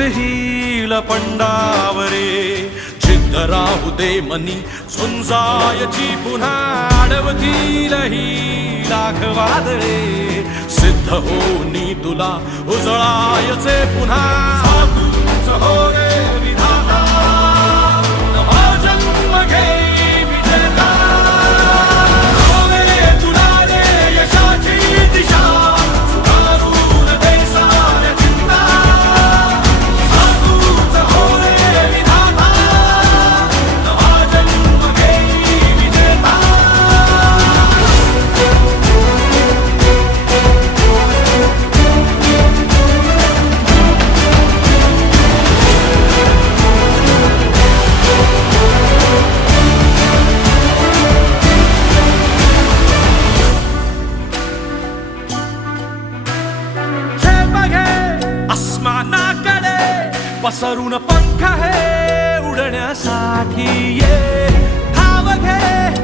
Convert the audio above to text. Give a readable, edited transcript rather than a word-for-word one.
येईल पंडावरे जिद्द राहू दे मनी झुंजायची पुन्हा अडवतील ही लाख वादळे सिद्ध होनी तुला उजळायचे पुन्हा साधूच हो रे विधाता नवा जन्म घे विजेता हो रे तुला रे यशाची दिशा सुधारून दे साऱ्या चिंता साधूच हो रे विधाता नवा जन्म घे विजेता आसमानाकडे पसरून पंख आहे उडण्यासाठी ये धाव घे